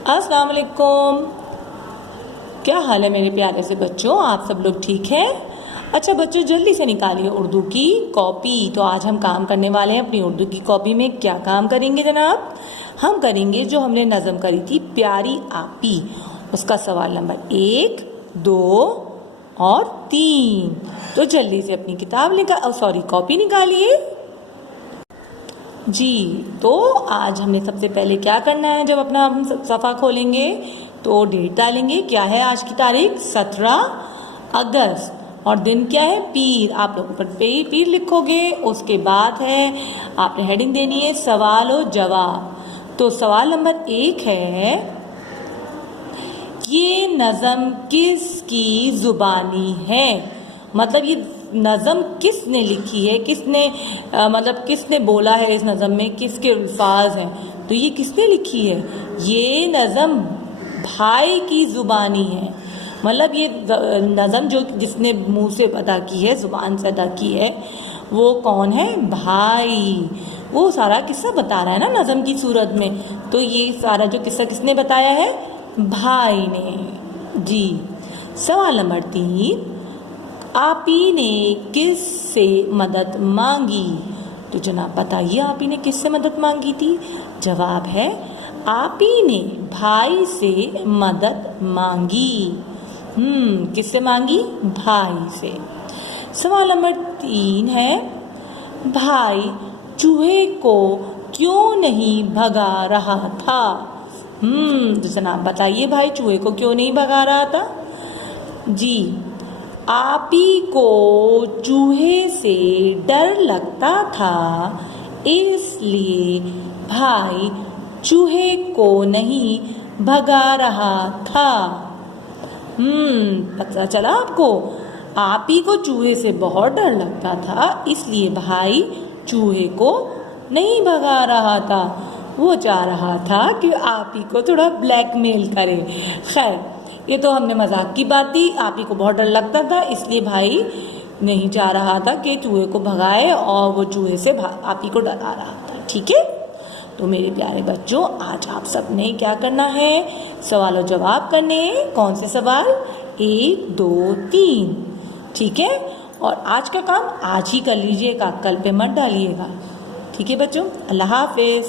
अस्सलाम वालेकुम। क्या हाल है मेरे प्यारे से बच्चों, आप सब लोग ठीक हैं? अच्छा बच्चों, जल्दी से निकालिए उर्दू की कॉपी। तो आज हम काम करने वाले हैं अपनी उर्दू की कॉपी में। क्या काम करेंगे जनाब? हम करेंगे जो हमने नज़म करी थी, प्यारी आपी, उसका सवाल नंबर 1, 2 और 3। तो जल्दी से अपनी कॉपी निकालिए जी। तो आज हमें सबसे पहले क्या करना है, जब अपना हम सफ़ा खोलेंगे तो डेट डालेंगे। क्या है आज की तारीख? 17 अगस्त। और दिन क्या है? पीर। आप लोग ऊपर पीर लिखोगे। उसके बाद है आपने हेडिंग देनी है सवाल और जवाब। तो सवाल नंबर 1 है, ये नज़म किसकी ज़ुबानी है? मतलब ये नज़म किसने लिखी है, किसने बोला है इस नज़म में, किसके अल्फाज हैं? तो ये किसने लिखी है? ये नज़म भाई की ज़ुबानी है। मतलब ये नज़म जो जिसने मुंह से अदा की है, ज़ुबान से अदा की है, वो कौन है? भाई। वो सारा किस्सा बता रहा है ना नज़म की सूरत में। तो ये सारा जो किस्सा किसने बताया है? भाई ने जी। सवाल नंबर 3, आपी ने किस से मदद मांगी? तो जनाब बताइए, आपी ने किससे मदद मांगी थी? जवाब है, आपी ने भाई से मदद मांगी। किससे मांगी? भाई से। सवाल नंबर 3 है, भाई चूहे को क्यों नहीं भगा रहा था? तो जनाब बताइए, भाई चूहे को क्यों नहीं भगा रहा था? जी, आपी को चूहे से डर लगता था, इसलिए भाई चूहे को नहीं भगा रहा था। पता चला आपको? आपी को चूहे से बहुत डर लगता था, इसलिए भाई चूहे को नहीं भगा रहा था। वो चाह रहा था कि आपी को थोड़ा ब्लैकमेल करे। खैर, ये तो हमने मजाक की बात थी। आपी को बहुत डर लगता था, इसलिए भाई नहीं चाह रहा था कि चूहे को भगाए, और वो चूहे से आपी को डरा रहा था। ठीक है? तो मेरे प्यारे बच्चों, आज आप सब ने क्या करना है? सवाल और जवाब करने। कौन से सवाल? 1, 2, 3। ठीक है? और आज का काम आज ही कर लीजिएगा, कल पे मत डालिएगा। ठीक है बच्चों? अल्लाह हाफिज।